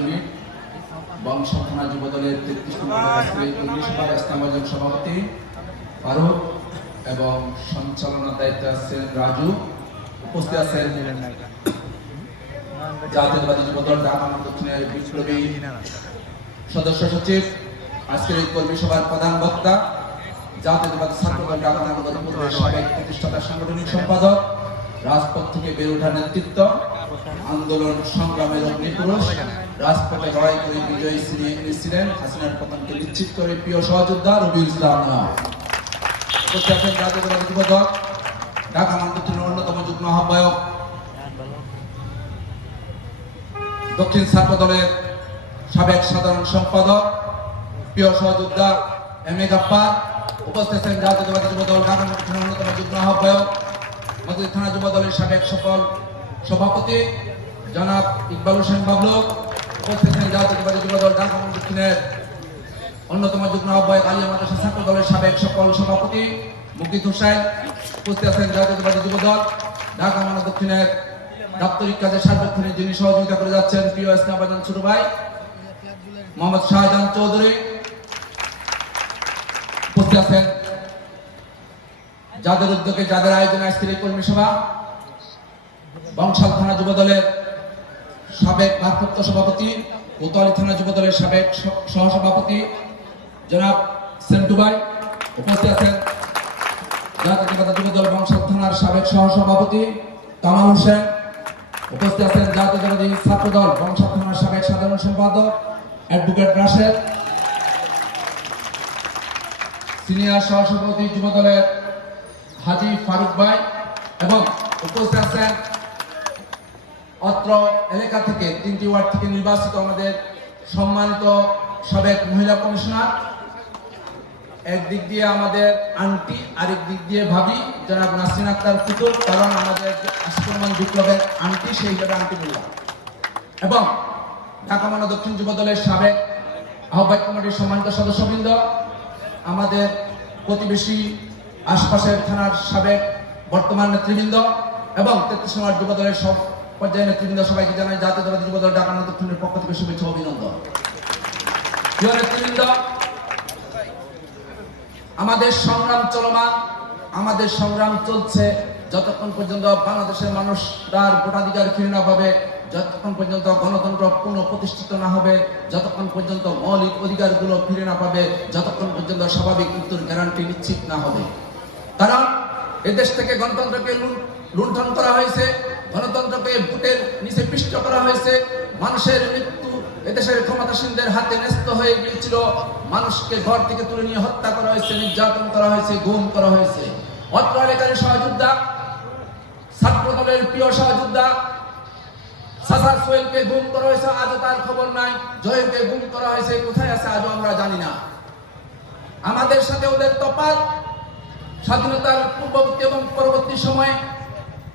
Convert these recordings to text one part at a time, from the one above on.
Unit বংশ থানা যুব দলের তেত্রিশ নম্বর সভাপতি ফারুক এবং সঞ্চালনার দায়িত্বে আছেন রাজু। উপস্থিত আছেন জাতীয়বাদী যুব দল ঢাকা দক্ষিণের বিপ্লবী সদস্য সচিব। আজকের এই কর্মী সভার প্রধান বক্তা জাতীয়তাবাদী ছাত্র দল ঢাকা মহানগর সাবেক প্রতিষ্ঠাতা সাংগঠনিক সম্পাদক, রাজপথ থেকে বেড়ে ওঠা নেতৃত্ব আন্দোলন সংগ্রামের অগ্নিপুরুষ রাজপথে লড়াই করে বিজয়ী এনেছিলেন হাসিনার পতনকে নিশ্চিত করে প্রিয় সহযোদ্ধা রবিউল ইসলাম যুব দল ঢাকা অন্যতম যুগ্ম আহ্বায়ক, দক্ষিণ ছাত্র দলের সাবেক সাধারণ সম্পাদক, প্রিয় সহযোদ্ধা এম এ গাপ্পার উপস্থিত জাতীয়তাবাদী যুব দল, ঢাকা অন্যতম যুগ্ম আহ্বায়ক থানা যুব দলের সাবেক সফল সভাপতি জনাব ইকবাল হোসেন বাবলু, উপস্থিত আছেন জাতীয়তাবাদী যুব দল ঢাকা মহানগর দক্ষিণের অন্যতম যুগ্ম আহ্বায়ক আলিয়া মাদ্রাসা ছাত্র দলের সাবেক সকল সভাপতি মুকিত হোসেন, উপস্থিত আছেন জাতীয়তাবাদী যুব দল ঢাকা মহানগর দক্ষিণের দাপ্তরিক কাজে সার্বক্ষণিক যিনি সহযোগিতা করে যাচ্ছেন প্রিয় ইসলামাবাদ ছোট ভাই, মোহাম্মদ শাহজাহান চৌধুরী, উপস্থিত আছেন যাদের উদ্যোগে যাদের আয়োজনে এই কর্মী সভা, বংশাল থানা যুব দলের সাবেক ভারপ্রাপ্ত সভাপতি, কোতোয়ালি থানা যুব দলের সাবেক সহসভাপতি জনাব সেন্টুবাই উপস্থিত আছেন। জাতীয়তাবাদী যুব দল বংশাল থানার সাবেক সহসভাপতি কামাল হোসেন উপস্থিত আছেন। জাতীয়তাবাদী ছাত্র দল বংশাল থানার সাবেক সাধারণ সম্পাদক অ্যাডভোকেট রাশেদ। সিনিয়র সহসভাপতি যুব দলের হাজি ফারুক ভাই এবং উপস্থিত আছেন অত্র এলাকা থেকে, তিনটি ওয়ার্ড থেকে নির্বাচিত আমাদের সম্মানিত সাবেক মহিলা কমিশনার, একদিক দিয়ে আমাদের আন্টি, আরেক দিক দিয়ে ভাবি, জনাব নাসরিন আক্তার পুতুল, কারণ আমাদের আশিকরমান বিপ্লবের আন্টি, সেই হিসাবে আন্টি বললাম। এবং ঢাকা মহানগর দক্ষিণ যুব দলের সাবেক আহ্বায়ক কমিটির সম্মানিত সদস্যবৃন্দ, আমাদের প্রতিবেশী আশপাশের থানার সাবেক বর্তমান নেতৃবৃন্দ এবং তেত্রিশ নম্বর যুব দলের সব পর্যায়ের নেতৃবৃন্দ সবাইকে জানাই জাতীয়তাবাদী যুব দল ঢাকা মহানগর দক্ষিণের পক্ষ থেকে শুভেচ্ছা অভিনন্দন। প্রিয় নেতৃবৃন্দ, আমাদের সংগ্রাম চলমান, আমাদের সংগ্রাম চলছে। যতক্ষণ পর্যন্ত বাংলাদেশের মানুষ তার ভোটাধিকার ফিরে না পাবে যতক্ষণ পর্যন্ত গণতন্ত্র পুনঃ প্রতিষ্ঠিত না হবে, যতক্ষণ পর্যন্ত মৌলিক অধিকারগুলো ফিরে না পাবে, যতক্ষণ পর্যন্ত স্বাভাবিক মৃত্যুর গ্যারান্টি নিশ্চিত না হবে। কারণ এদেশ থেকে গণতন্ত্রকে লুণ্- লুণ্ঠন করা হয়েছে। গণতন্ত্রকে ভোটের নিচে পিষ্ট করা হয়েছে। মানুষের মৃত্যু এদেশের ক্ষমতাসীনদের হাতে ন্যস্ত হয়ে গিয়েছিল। মানুষকে ঘর থেকে তুলে নিয়ে হত্যা করা হয়েছে, নির্যাতন করা হয়েছে, গুম করা হয়েছে। অত্র এলাকার সহযোদ্ধা ছাত্র দলের প্রিয় সহযোদ্ধা, সাসার সোহেলকে গুম করা হয়েছে, আজও তার খবর নাই। জয়েলকে গুম করা হয়েছে, কোথায় আছে আজও আমরা জানি না। আমাদের সাথে ওদের তফাৎ, স্বাধীনতার পূর্ববর্তী এবং পরবর্তী সময়ে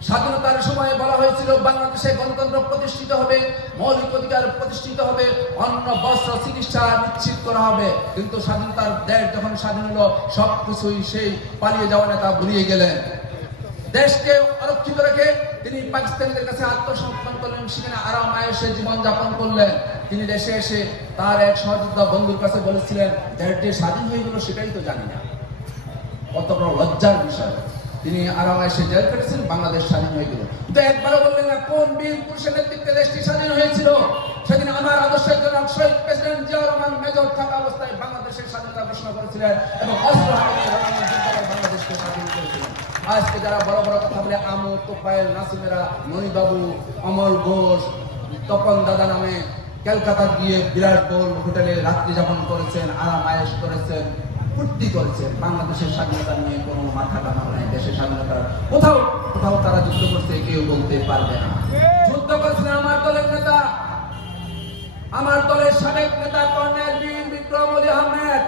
স্বাধীনতার সময়ে বলা হয়েছিল, বাংলাদেশে গণতন্ত্র প্রতিষ্ঠিত হবে, মৌলিক অধিকার প্রতিষ্ঠিত হবে, অন্ন, বস্ত্র, চিকিৎসা নিশ্চিত করা হবে। কিন্তু স্বাধীনতার দেশ যখন স্বাধীন হলো সব কিছুই সেই পালিয়ে যাওয়া নেতা ভুলিয়ে গেলেন। দেশকে অরক্ষিত রেখে তিনি পাকিস্তানিদের কাছে আত্মসমর্পণ করলেন, সেখানে আরাম আয়েসে জীবন যাপন করলেন। তিনি দেশে এসে তার এক সহযোদ্ধা বন্ধুর কাছে বলেছিলেন, দেশটি স্বাধীন হয়ে গেল, সেটাই তো জানি না। কত বড় লজ্জার বিষয়। তিনি আরাম এসে জেল কেটেছেন বাংলাদেশ স্বাধীন হয়ে গেল। কিন্তু একবারও বললেন না, কোন বীর পুরুষের নেতৃত্বে দেশটি স্বাধীন হয়েছিল? সেদিন আমার আদর্শের জন্য শহীদ প্রেসিডেন্ট জিয়াউর রহমান মেজর থাকা অবস্থায় বাংলাদেশের স্বাধীনতা ঘোষণা করেছিলেন এবং অস্ত্র বাংলাদেশকে স্বাধীন করেছিলেন। আজকে যারা বড় বড় কথা বলে, আমু তোপায়েল নাসিমেরা মণিবাবু অমল ঘোষ, তপন দাদা নামে ক্যালকাতা গিয়ে বিরাট বোল হোটেলে রাত্রি যাপন করেছেন, আরাম আয়েশ করেছেন ফুর্তি করেছেন বাংলাদেশের স্বাধীনতা নিয়ে কোনো মাথা টানা নাই, দেশের স্বাধীনতা কোথাও কোথাও তারা যুদ্ধ করতে কেউ বলতে পারবে না। যুদ্ধ করেছিলেন আমার দলের নেতা, আমার দলের সাবেক নেতা কর্নেল বীর বিক্রম আলী আহমেদ,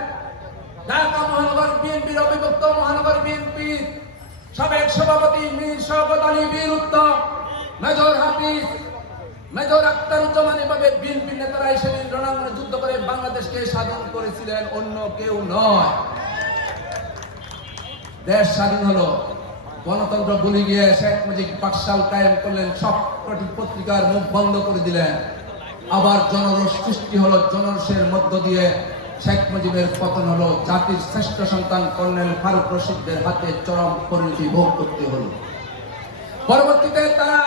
ঢাকা মহানগর বিএনপির অবিভক্ত মহানগর বিএনপির সাবেক সভাপতি মীর আলী বীর উত্তম, মেজর হাফিজ মেজর আক্তারুজ্জামান এভাবে বিএনপি নেতারা সেদিন রণাঙ্গনে যুদ্ধ করে বাংলাদেশকে স্বাধীন করেছিলেন, অন্য কেউ নয়। দেশ স্বাধীন হলো, গণতন্ত্র ভুলে গিয়ে শেখ মুজিব পাকশাল কায়েম করলেন সব কটি পত্রিকার মুখ বন্ধ করে দিলেন। আবার জনরস সৃষ্টি হলো, জনরোষের মধ্য দিয়ে শেখ মুজিবের পতন হলো, জাতির শ্রেষ্ঠ সন্তান কর্নেল ফারুক রশিদদের হাতে চরম পরিণতি ভোগ করতে হলো। পরবর্তীতে তারা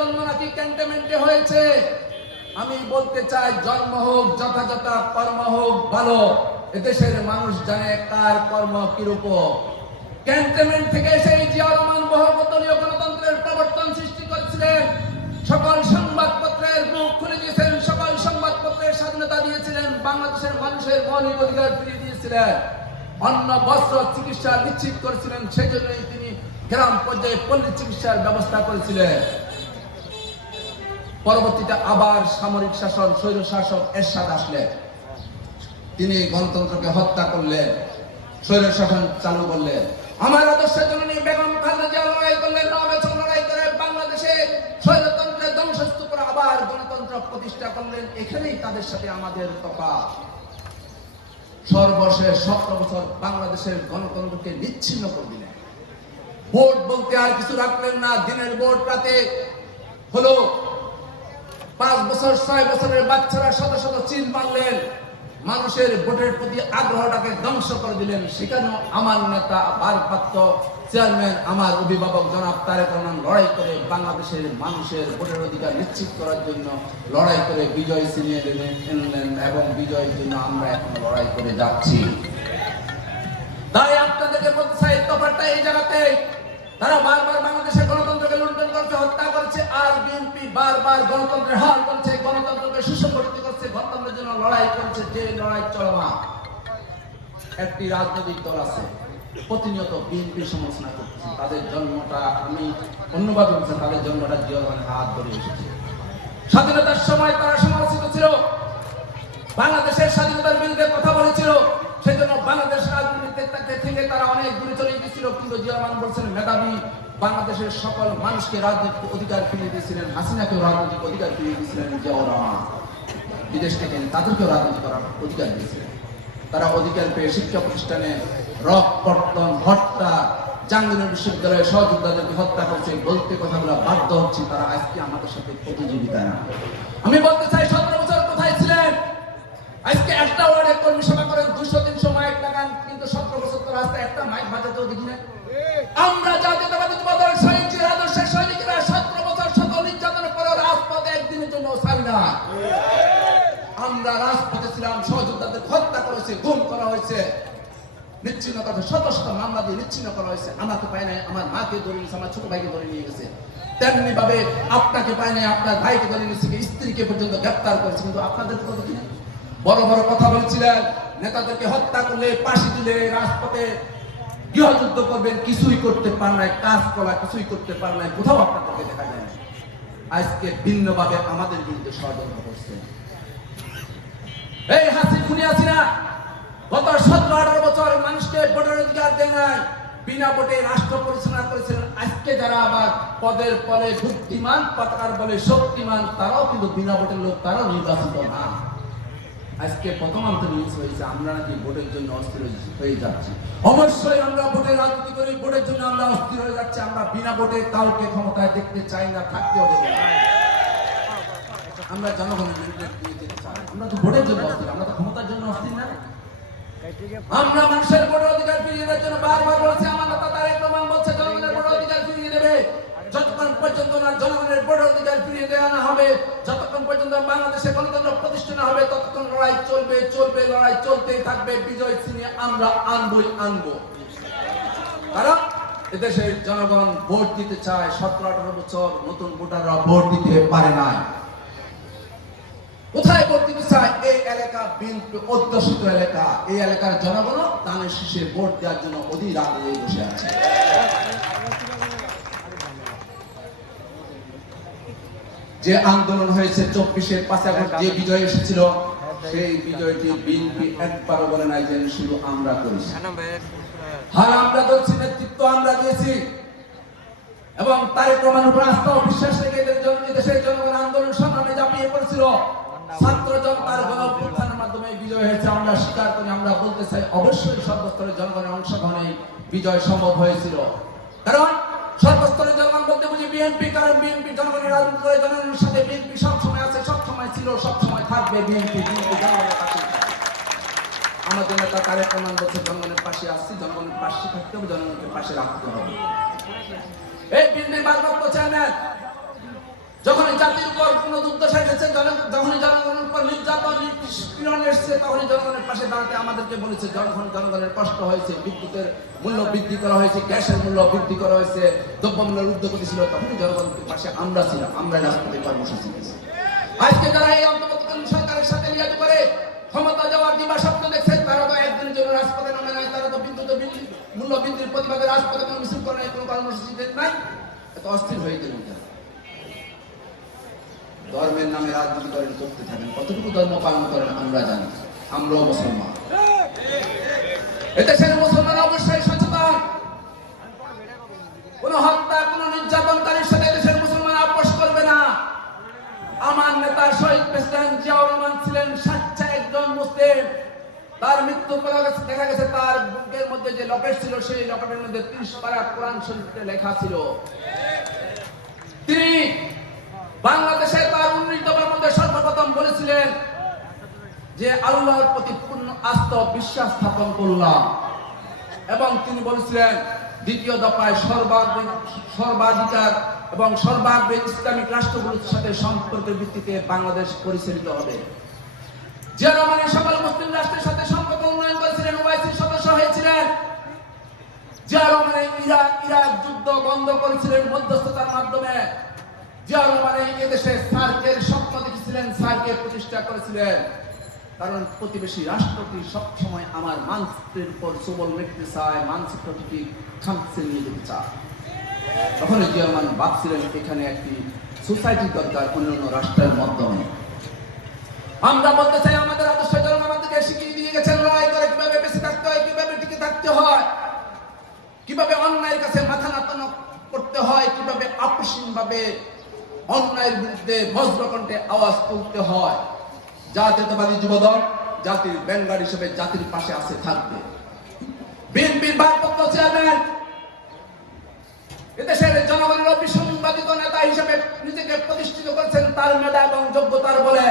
জন্ম নাকি ক্যান্টনমেন্টে হয়েছে। আমি বলতে চাই, জন্ম হোক, যথাযথ, কর্ম হোক, ভালো। এদেশের মানুষ জানে কার কর্ম কিরূপ ক্যান্টনমেন্ট থেকে সেই গণতন্ত্রের প্রবর্তন সৃষ্টি করেছিলেন। সকল সংবাদপত্রের মুখ খুলে দিয়েছেন। সকল সংবাদপত্রের স্বাধীনতা দিয়েছিলেন। বাংলাদেশের মানুষের মৌলিক অধিকার ফিরিয়ে দিয়েছিলেন। অন্ন, বস্ত্র, চিকিৎসা নিশ্চিত করেছিলেন। সেজন্যই তিনি গ্রাম পর্যায়ে পল্লী চিকিৎসার ব্যবস্থা করেছিলেন। পরবর্তীতে আবার সামরিক শাসন, স্বৈর শাসক এরশাদ আসলেন তিনি গণতন্ত্রকে হত্যা করলেন, স্বৈর শাসন চালু করলেন। আমার আদর্শের জন্য বেগম খালেদা লড়াই করলেন রামেশ্বর লড়াই করে বাংলাদেশে স্বৈরতন্ত্রের ধ্বংসস্তূপ আবার গণতন্ত্র প্রতিষ্ঠা করলেন। এখানেই তাদের সাথে আমাদের তফাৎ। সর্বশেষ সতেরো বছর বাংলাদেশের গণতন্ত্রকে নিচ্ছিন্ন করে দিলেন ভোট বলতে আর কিছু রাখলেন না। দিনের ভোট রাতে হলো পাঁচ বছর, ছয় বছরের বাচ্চারা শত শত মারলেন। মানুষের ভোটের প্রতি আগ্রহটাকে ধ্বংস করে দিলেন। সেখানেও আমার নেতা ভারপ্রাপ্ত চেয়ারম্যান, আমার অভিভাবক জনাব তারেক রহমান লড়াই করে বাংলাদেশের মানুষের ভোটের অধিকার নিশ্চিত করার জন্য লড়াই করে বিজয় ছিনিয়ে এনলেন এবং বিজয়ের জন্য আমরা এখন লড়াই করে যাচ্ছি। তাই আপনাদেরকে বলতে চাই এই জায়গাতে। তারা বারবার বাংলাদেশের করছে আর বিএনপি বারবার গণতন্ত্রের হাল করছে গণতন্ত্রকে সুসংগঠিত করছে, গণতন্ত্রের জন্য লড়াই করছে, যে লড়াই চলমান একটি রাজনৈতিক দল আছে, প্রতিনিয়ত বিএনপি সমালোচনা করতেছে তাদের জন্মটা আমি অন্যভাবে বলছি, তাদের জন্মটা জিয়া রহমানের হাত ধরে এসেছে। স্বাধীনতার সময় তারা সমালোচিত ছিল। বাংলাদেশের স্বাধীনতার বিরুদ্ধে কথা বলেছিল। সেজন্য বাংলাদেশ রাজনীতিতে থেকে তারা অনেক দূরে চলে গেছিল কিন্তু জিয়া রহমান বলছেন, মেধাবী বাংলাদেশের সকল মানুষকে রাজনৈতিক অধিকার ফিরিয়ে দিয়েছিলেন, হাসিনাকেও রাজনৈতিক অধিকার ফিরিয়ে দিয়েছিলেন বিদেশ থেকে তাদেরকেও রাজনীতি করার অধিকার দিয়েছিলেন। তারা অধিকার পেয়ে শিক্ষা প্রতিষ্ঠানে রক কর্তন হত্যা জাহাঙ্গীর বিশ্ববিদ্যালয়ের সহযোদ্ধাদেরকে হত্যা করছে বলতে কথাগুলো বাধ্য হচ্ছে, তারা আজকে আমাদের সাথে প্রতিযোগিতা না আমি বলতে চাই, সতেরো বছর কোথায় ছিলেন? আজকে একটা ওয়ার্ডে কর্মী সভা করেন দুশো, তিনশো মাইক লাগান, কিন্তু সতেরো বছর তো রাস্তায় একটা মাইক বাজাতেও দেখি না হয়েছে নিচ্ছিন্ন কথা শত শত মামলা দিয়ে নিচ্ছিন্ন করা হয়েছে। আমাকে পায় নাই, আমার মাকে ধরে নিয়েছে, আমার ছোট ভাইকে ধরে নিয়ে গেছে। তেমনি ভাবে আপনাকে পায় নাই, আপনার ভাইকে ধরে নিয়েছে স্ত্রীকে পর্যন্ত গ্রেপ্তার করেছে, কিন্তু আপনাদের তো দেখি না বড় বড় কথা বলছিলেন, নেতাদেরকে হত্যা করলে পাশে দিলে, রাজপথে গৃহযুদ্ধ করবেন, কিছুই করতে পার নাই কাজ করা কিছুই করতে পার নাই, কোথাও আপনাদেরকে দেখা যায় না। আজকে ভিন্নভাবে আমাদের বিরুদ্ধে ষড়যন্ত্র করছে। এই হাসি খুনি হাসিনা গত সতেরো, আঠারো বছর মানুষকে ভোটের অধিকার দেয় নাই। বিনা ভোটে রাষ্ট্র পরিচালনা করেছিলেন আজকে যারা আবার পদের পরে বুদ্ধিমান পতাকার বলে শক্তিমান, তারাও কিন্তু বিনা ভোটের লোক, তারাও নির্বাচিত না। আজকে প্রথম নিউজ হয়েছে, আমরা নাকি ভোটের জন্য অস্থির হয়ে- যাচ্ছি। অবশ্যই আমরা ভোটের রাজনীতি করি, ভোটের জন্য আমরা অস্থির হয়ে যাচ্ছি। আমরা বিনা ভোটে কাউকে ক্ষমতায় দেখতে চাই না, থাকতেও দেবো না। আমরা জনগণের আমরা তো ভোটের জন্য অস্থির, আমরা তো ক্ষমতার জন্য অস্থির না। আমরা মানুষের ভোটের অধিকার ফিরিয়ে দেওয়ার জন্য বারবার বলছি, আমার নেতা তারেক রহমান বলছে, জনগণের ভোটের অধিকার ফিরিয়ে দেবে। যতক্ষণ পর্যন্ত না জনগণের ভোটের অধিকার ফিরিয়ে দেওয়া না হবে, যতক্ষণ পর্যন্ত বাংলাদেশে গণতন্ত্র প্রতিষ্ঠা না হবে, ততক্ষণ লড়াই চলবে চলবে, লড়াই চলতেই থাকবে। বিজয় ছিনিয়ে আমরা আনবই আনব। কারণ এদেশের জনগণ ভোট দিতে চায়, সতেরো, আঠারো বছর নতুন ভোটাররা ভোট দিতে পারে না কোথায় ভোট দিতে চায় এই এলাকা? বিএনপি অধ্যুষিত এলাকা। এই এলাকার জনগণ দানের শীষে ভোট দেওয়ার জন্য অধীর আগ্রহে বসে আছে। যে আন্দোলন হয়েছে চব্বিশের আগস্ট, যে বিজয় এসেছিল, সেই বিজয়টি বিএনপি একবারও বলে নাই যে শুধু আমরা করেছি। হার আমরা করছি নেতৃত্ব আমরা দিয়েছি। এবং তারেক রহমান উপর আস্থা ও বিশ্বাস রেখে এদেশের জনগণ আন্দোলন সংগ্রামে ঝাঁপিয়ে পড়েছিল। ছাত্র জনতার গণ মাধ্যমে বিজয় হয়েছে, আমরা স্বীকার করি, আমরা বলতে চাই অবশ্যই সর্বস্তরের জনগণের অংশগ্রহণে বিজয় সম্ভব হয়েছিল কারণ সর্বস্তরের জনগণ বলতে বুঝি বিএনপি, কারণ বিএনপি জনগণের রাজনীতি করে জনগণের সাথে বিএনপি সব সময় আছে, সব সময় ছিল, সব সময় থাকবে বিএনপি বিএনপি জনগণের পাশে। আমাদের নেতা তারেক রহমান বলছে, জনগণের পাশে আসছি, জনগণের পাশে থাকতে হবে জনগণের পাশে রাখতে হবে এই বিএনপির ভারপ্রাপ্ত চেয়ারম্যান যখন জাতির উপর কোন দুর্দশা এসেছে যখনই জনগণের উপর নির্যাতন, নিপীড়ন এসেছে, তখনই জনগণের পাশে দাঁড়াতে আমাদেরকে বলেছে, যখন জনগণের কষ্ট হয়েছে, বিদ্যুতের মূল্য বৃদ্ধি করা হয়েছে, গ্যাসের মূল্য বৃদ্ধি করা হয়েছে, দ্রব্যমূল্যের ঊর্ধ্বগতি ছিল, তখনই জনগণের পাশে আমরা ছিলাম আমরা রাজপথে কর্মসূচি আজকে যারা এই অন্তর্বর্তীকালীন সরকারের সাথে লিয়াজ করে, ক্ষমতা যাওয়ার দিবা স্বপ্ন দেখছে, তারা তো একদিনের জন্য রাজপথে নামে নাই, তারা তো বিদ্যুৎ বিল মূল্য বৃদ্ধির প্রতিবাদে রাজপথে কোনো মিছিল করে নাই, কোনো কর্মসূচি দেন নাই। এত অস্থির হয়ে কেন? ধর্মের নামে রাজনীতি করেন করতে থাকেন। কতটুকু ধর্ম পালন করেন আমরা জানি। আমরাও মুসলমান। এদেশের মুসলমান অবশ্যই সচেতন। কোন হত্যা, কোন নির্যাতনকারীর সাথে দেশের মুসলমান আপোষ করবে না। আমার নেতা শহীদ প্রেসিডেন্ট জিয়াউর রহমান ছিলেন সাচ্চা একজন মুসলিম। তার মৃত্যু করা গেছে দেখা গেছে, তার বুকের মধ্যে যে লকেট ছিল, সেই লকেটের মধ্যে ত্রিশ পারা কোরআন শরীফে লেখা ছিল। তিনি বাংলাদেশে তার উন্নীত মধ্যে সর্বপ্রথম বলেছিলেন যে আল্লাহর প্রতি পূর্ণ আস্থা বিশ্বাস স্থাপন করলাম। এবং তিনি বলেছিলেন, দ্বিতীয় দফায় সর্বাধিক সর্বাধিকার এবং সর্বাগ্রে ইসলামিক রাষ্ট্রগুলোর সাথে সম্পর্কের ভিত্তিতে বাংলাদেশ পরিচালিত হবে। জিয়া সকল মুসলিম রাষ্ট্রের সাথে সম্পর্ক উন্নয়ন করেছিলেন ওআইসির সদস্য হয়েছিলেন। জিয়া ইরাক ইরাক যুদ্ধ বন্ধ করেছিলেন মধ্যস্থতার মাধ্যমে। জিয়া রহমানের এদেশে সার্কের স্বপ্ন দেখেছিলেন সার্কের প্রতিষ্ঠা করেছিলেন। কারণ প্রতিবেশী রাষ্ট্রটি সবসময় আমার মানচিত্রের উপর সবল রাখতে চায়, মানচিত্রটিকে খামছে নিয়ে যেতে চায়। তখন জিয়া ভাবছিলেন এখানে একটি সোসাইটি দরকার অন্যান্য রাষ্ট্রের মাধ্যমে। আমরা বলতে চাই, আমাদের আদর্শ জনগণ আমাদেরকে শিখিয়ে দিয়ে গেছেন, লড়াই করে কীভাবে বেঁচে থাকতে হয়, কীভাবে টিকে থাকতে হয়, কীভাবে অন্যায়ের কাছে মাথা নাতানো করতে হয়, কীভাবে আপসীন ভাবে অন্যায়ের বিরুদ্ধে বজ্রকণ্ঠে আওয়াজ তুলতে হয়। জাতীয়তাবাদী যুবদল জাতির ব্যাংগার হিসেবে জাতির পাশে আছে, থাকবে। বিএনপির ভারপ্রাপ্ত চেয়ারম্যান, এদেশের জনগণের অবিসংবাদিত নেতা হিসেবে নিজেকে প্রতিষ্ঠিত করেছেন তার মেধা এবং যোগ্যতার বলে।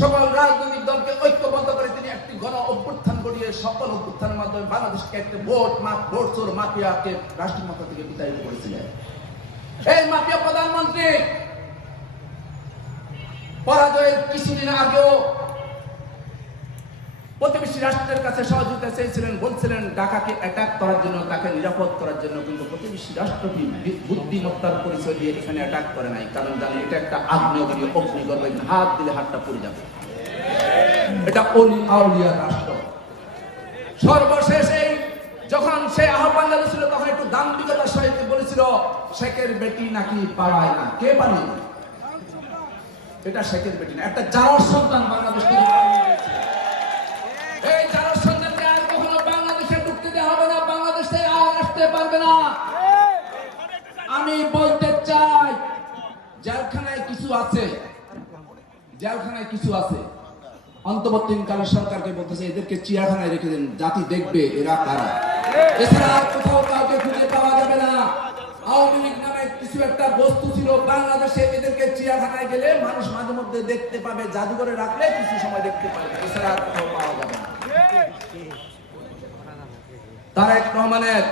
সকল রাজনৈতিক দলকে ঐক্যবদ্ধ করে তিনি একটি গণ অভ্যুত্থান ঘটিয়ে সকল অভ্যুত্থানের মাধ্যমে বাংলাদেশকে একটি ভোট মাপ ভোট চোর, মাফিয়াকে রাষ্ট্রীয় মাথা থেকে বিতাড়িত করেছিলেন। এই মাফিয়া প্রধানমন্ত্রী, পরাজয়ের কিছুদিন আগেও প্রতিবেশী রাষ্ট্রের কাছে সহযোগিতা চেয়েছিলেন, বলছিলেন, ঢাকাকে অ্যাটাক করার জন্য, তাকে নিরাপদ করার জন্য, কিন্তু প্রতিবেশী রাষ্ট্রটি বুদ্ধিমত্তার পরিচয় দিয়ে এখানে অ্যাটাক করে নাই। কারণ জানে এটা একটা আগ্নেয়গিরি, অগ্নিগর্ভ হাত দিলে হাতটা পড়ে যাবে। এটা অলি আউলিয়া রাষ্ট্র। সর্বশেষ এই যখন সে আহ্বান জানিয়েছিল, তখন একটু দাম্ভিকতার সহিত বলেছিল, শেখের বেটি নাকি পালায় না কে পালিয়ে না? এটা শেখের বেটি না, একটা যাওয়ার সন্তান বাংলাদেশ। এই যারা সন্তানকে আর কখনো বাংলাদেশে ঢুকতে দেওয়া হবে না, বাংলাদেশে আর আসতে পারবে না আমি বলতে চাই, জেলখানায় কিছু আছে, জেলখানায় কিছু আছে অন্তর্বর্তীকালীন সরকারকে বলতেছে, এদেরকে চিড়িয়াখানায় রেখে জাতি দেখবে এরা কারা। এছাড়া কোথাও কাউকে খুঁজে পাওয়া যাবে না। আওয়ামী লীগ নামে কিছু একটা বস্তু ছিল, বাংলাদেশে এদেরকে গেলে মানুষ মাঝে মধ্যে দেখতে পাবে, জাদুঘরে রাখলে কিছু সময় দেখতে পাবে, এছাড়া কোথাও পাওয়া যাবে তারেক রহমানের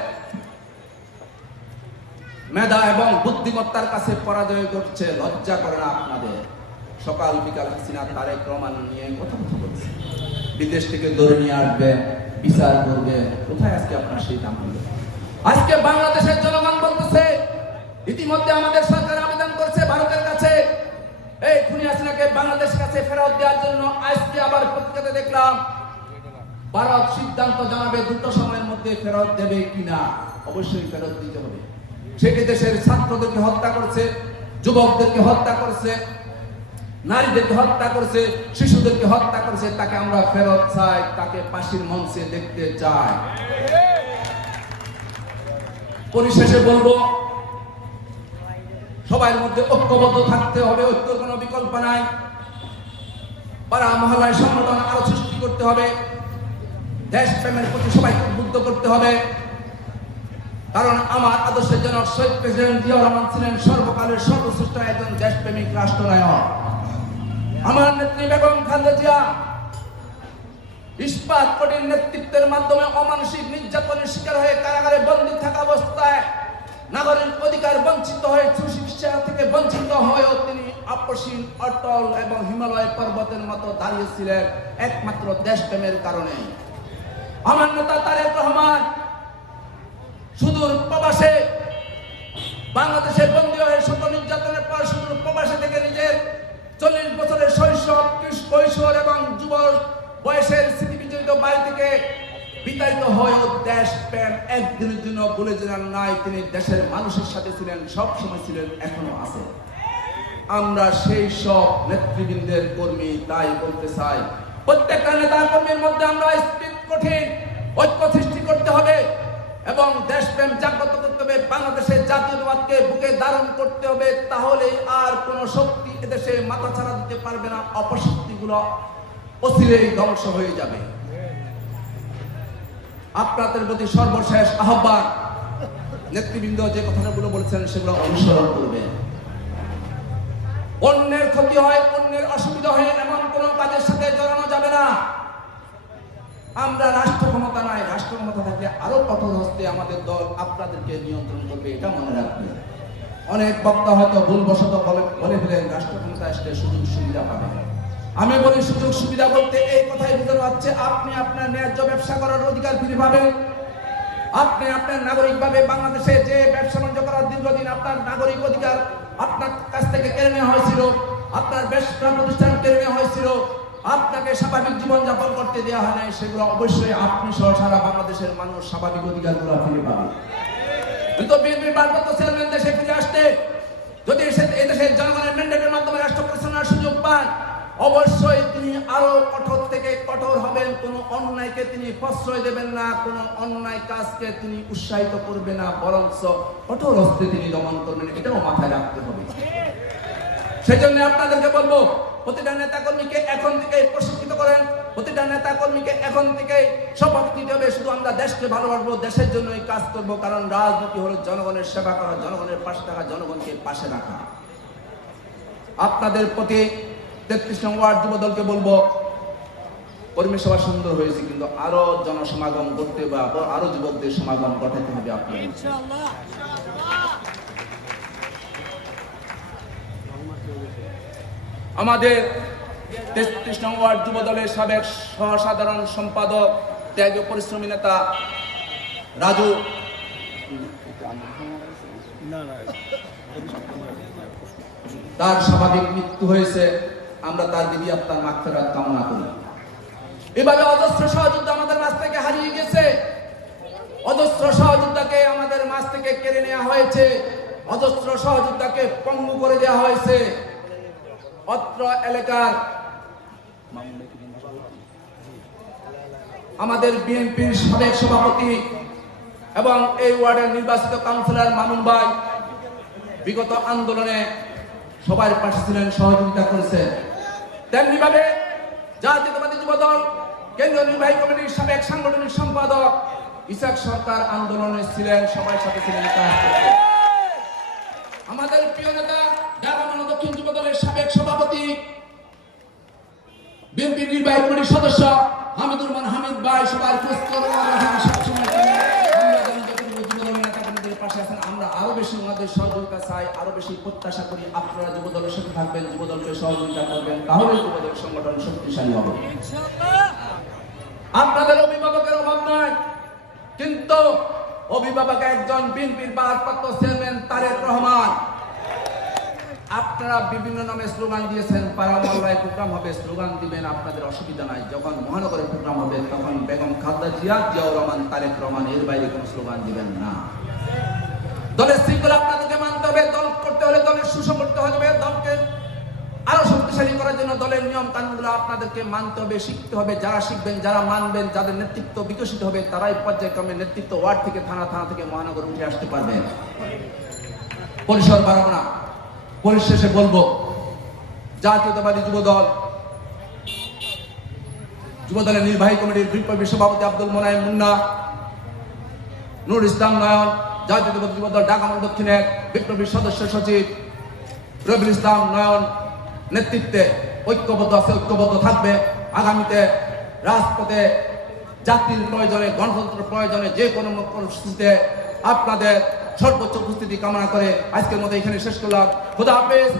মেধা এবং বুদ্ধিমত্তার কাছে পরাজয় করছে লজ্জা করে না আপনাদের। সকাল বিকাল হাসিনা তারেক রহমান নিয়ে কথা কথা বলছে। বিদেশ থেকে ধরে নিয়ে আসবে, বিচার করবে। কোথায় আজকে আপনার সেই দাম হলো আজকে বাংলাদেশের জনগণ বলতেছে, ইতিমধ্যে আমাদের সরকার আবেদন করছে ভারতের কাছে। এই খুনি হাসিনাকে বাংলাদেশের কাছে ফেরত দেওয়ার জন্য আজকে আবার পত্রিকাতে দেখলাম, ভারত সিদ্ধান্ত জানাবে দুটো সময়ের মধ্যে ফেরত দেবে কিনা। অবশ্যই ফেরত দিতে হবে। সেটি দেশের ছাত্রদেরকে হত্যা করছে, যুবকদেরকে হত্যা করছে। নারীদেরকে হত্যা করছে, শিশুদেরকে হত্যা করছে, তাকে আমরা ফেরত চাই, তাকে পাশির মঞ্চে দেখতে চাই। পরিশেষে বলব সবার মধ্যে ঐক্যবদ্ধ থাকতে হবে, ঐক্যের কোনো বিকল্প নাই। পাড়া মহল্লায় সংগঠন আরও সৃষ্টি করতে হবে। দেশ প্রেমের প্রতি সবাইকে উদ্বুদ্ধ করতে হবে। কারণ আমার আদর্শের জনক শহীদ প্রেসিডেন্ট জিয়া রহমান ছিলেন সর্বকালের সর্বশ্রেষ্ঠ একজন দেশপ্রেমিক রাষ্ট্রনায়ক। আমার নেত্রী বেগম খালেদা জিয়া ইস্পাত কঠিন নেতৃত্বের মাধ্যমে অমানসিক নির্যাতনের শিকার হয়ে কারাগারে বন্দী থাকা অবস্থায় নাগরিক অধিকার বঞ্চিত হয়ে সুচিকিৎসা থেকে বঞ্চিত হয়েও তিনি আপসীন, অটল এবং হিমালয় পর্বতের মতো দাঁড়িয়েছিলেন একমাত্র দেশপ্রেমের কারণে আমার নেতা তারেক রহমান সুদূর প্রবাসে বাংলাদেশে থেকে বিতাড়িত হয়েও দেশ প্রেম একদিনের জন্য ভুলে যান নাই। তিনি দেশের মানুষের সাথে ছিলেন, সব সময় ছিলেন, এখনও আছে। আমরা সেই সব নেতৃবৃন্দের কর্মী তাই বলতে চাই। প্রত্যেকটা নেতা কর্মীর মধ্যে আমরা স্পিড কঠিন, ঐক্য সৃষ্টি করতে হবে এবং দেশপ্রেম জাগ্রত করতে হবে, বাংলাদেশের জাতীয়তাবাদকে বুকে ধারণ করতে হবে তাহলে আর কোন শক্তি এদেশে মাথা ছাড়া দিতে পারবে না, অপশক্তিগুলো অচিরেই ধ্বংস হয়ে যাবে। আপনাদের প্রতি সর্বশেষ আহ্বান। নেতৃবৃন্দ যে কথাগুলো বলেছেন, সেগুলো অনুসরণ করবে। অন্যের ক্ষতি হয়, অন্যের অসুবিধা হয়, এমন কোন কাজের সাথে জড়ানো যাবে না। আমরা রাষ্ট্র ক্ষমতা নাই, রাষ্ট্র ক্ষমতা থাকলে আরও কঠোর হস্তে আমাদের দল আপনাদেরকে নিয়ন্ত্রণ করবে, এটা মনে রাখবে। অনেক বক্তা হয়তো ভুলবশত বলে ফেলেন, রাষ্ট্র ক্ষমতা আসলে সুযোগ সুবিধা পাবেন আমি বলি, সুযোগ সুবিধা বলতে এই কথাই বোঝানো হচ্ছে, আপনি আপনার ন্যায্য ব্যবসা করার অধিকার ফিরে পাবেন। আপনি আপনার নাগরিকভাবে বাংলাদেশে যে ব্যবসা বাণিজ্য করার দীর্ঘদিন আপনার নাগরিক অধিকার আপনার কাছ থেকে কেড়ে নেওয়া হয়েছিল, আপনার ব্যবসা প্রতিষ্ঠান কেড়ে নেওয়া হয়েছিল, আপনাকে স্বাভাবিক জীবনযাপন করতে দেওয়া হয় নাই, সেগুলো অবশ্যই আপনি সহ সারা বাংলাদেশের মানুষ স্বাভাবিক অধিকারগুলো ফিরে পাবে। কিন্তু বিএনপির ভারপ্রাপ্ত চেয়ারম্যান দেশে ফিরে আসতে, যদি এদেশের জনগণের ম্যান্ডেটের মাধ্যমে রাষ্ট্র পরিচালনার সুযোগ পান অবশ্যই তিনি আরও কঠোর থেকে কঠোর হবেন, কোনো অন্যায়কে তিনি প্রশ্রয় দেবেন না, কোনো অন্যায় কাজকে তিনি উৎসাহিত করবে না, বরঞ্চ কঠোর হস্তে তিনি দমন করবেন, এটাও মাথায় রাখতে হবে। সেই জন্য আপনাদেরকে বলব, প্রতিটা নেতা কর্মীকে এখন থেকে প্রশিক্ষিত করেন, প্রতিটা নেতা কর্মীকে এখন থেকে শপথ নিতে হবে, শুধু আমরা দেশকে ভালোবাসবো, দেশের জন্যই কাজ করব, কারণ রাজনীতি হলো জনগণের সেবা করা, জনগণের পাশে থাকা, জনগণকে পাশে রাখা। আপনাদের প্রতি তেত্রিশ নম্বর ওয়ার্ড যুব দলকে বলব, কর্মী সভা সুন্দর হয়েছে, কিন্তু আরও জনসমাগম করতে বা আরও যুবকদের সমাগম ঘটাতে হবে আপনাদের আমাদের তেত্রিশ নম্বর ওয়ার্ড যুব দলের সাবেক সহসাধারণ সম্পাদক, ত্যাগী পরিশ্রমী নেতা রাজু। তার স্বাভাবিক মৃত্যু হয়েছে। আমরা তার দিদি আপনার মাগফিরাত কামনা করি। এভাবে অজস্র সহযোদ্ধা আমাদের মাছ থেকে হারিয়ে গেছে। অজস্র সহযোদ্ধাকে আমাদের মাছ থেকে কেড়ে নেওয়া হয়েছে। অজস্র সহযোদ্ধাকে পঙ্গু করে দেওয়া হয়েছে। অত্র এলাকার আমাদের বিএনপির সাবেক সভাপতি এবং এই ওয়ার্ডের নির্বাচিত কাউন্সিলর মামুন ভাই বিগত আন্দোলনে সবার পাশে ছিলেন, সহযোগিতা করেছেন। তেমনি ভাবে জাতীয়তাবাদী যুব দল কেন্দ্রীয় নির্বাহী কমিটির সাবেক সাংগঠনিক সম্পাদক ইসাক সরকার আন্দোলনে ছিলেন সবার সাথে ছিলেন আমাদের প্রিয় নেতা, ঢাকা দক্ষিণ যুব দলের সাবেক সভাপতি, বিএনপি নির্বাহী কমিটির সদস্য হামিদুর রহমান হামিদ ভাই, সবার খোঁজ খবর রাখেন সবসময় করেন। আমরা জানি যতটুকু যুব দলের নেতা কর্মীদের পাশে আছেন আমরা আরও বেশি ওনাদের সহযোগিতা চাই, আরও বেশি প্রত্যাশা করি আপনারা যুব দলের সাথে থাকবেন যুব দলকে সহযোগিতা করবেন তাহলে যুব দল সংগঠন শক্তিশালী হবে। আপনাদের অভিভাবকের অভাব নাই, কিন্তু অভিভাবক একজন বিএনপির ভারপ্রাপ্ত চেয়ারম্যান তারেক রহমান। আপনারা বিভিন্ন নামে স্লোগান দিয়েছেন পাড়ামহল্লায় প্রোগ্রাম হবে, স্লোগান দিবেন, আপনাদের অসুবিধা নাই। যখন মহানগরে প্রোগ্রাম হবে, তখন বেগম খালদা জিয়া, জিয়াউর রহমান, তারেক রহমান, এর বাইরে কোনো স্লোগান দিবেন না। দলের শৃঙ্খলা আপনাদেরকে মানতে হবে, দল করতে হলে দলের সুসংগঠিত হবে, দলকে আরও শক্তিশালী করার জন্য দলের নিয়ম কানুনগুলো আপনাদেরকে মানতে হবে, শিখতে হবে, যারা শিখবেন, যারা মানবেন, যাদের নেতৃত্ব বিকশিত হবে, তারাই পর্যায়ক্রমে নেতৃত্ব ওয়ার্ড থেকে থানা থানা থেকে মহানগর উঠে আসতে পারবেন পরিসর বাড়াবো না পরিশেষে বলব, জাতীয়তাবাদী যুব দল যুব দলের নির্বাহী কমিটির বিপ্লবী সভাপতি আব্দুল মোনায়েম মুন্না নুর ইসলাম নয়ন জাতীয় দল, ঢাকা মন দক্ষিণের বিপ্লবীর সদস্য সচিব রবিউল ইসলাম নয়ন নেতৃত্বে ঐক্যবদ্ধ আছে, ঐক্যবদ্ধ থাকবে। আগামীতে রাজপথে জাতির প্রয়োজনে গণতন্ত্র প্রয়োজনে যে কোনো পরিস্থিতিতে আপনাদের সর্বোচ্চ উপস্থিতি কামনা করে আজকের মতো এখানে শেষ করলাম। খুদা হাফেজ।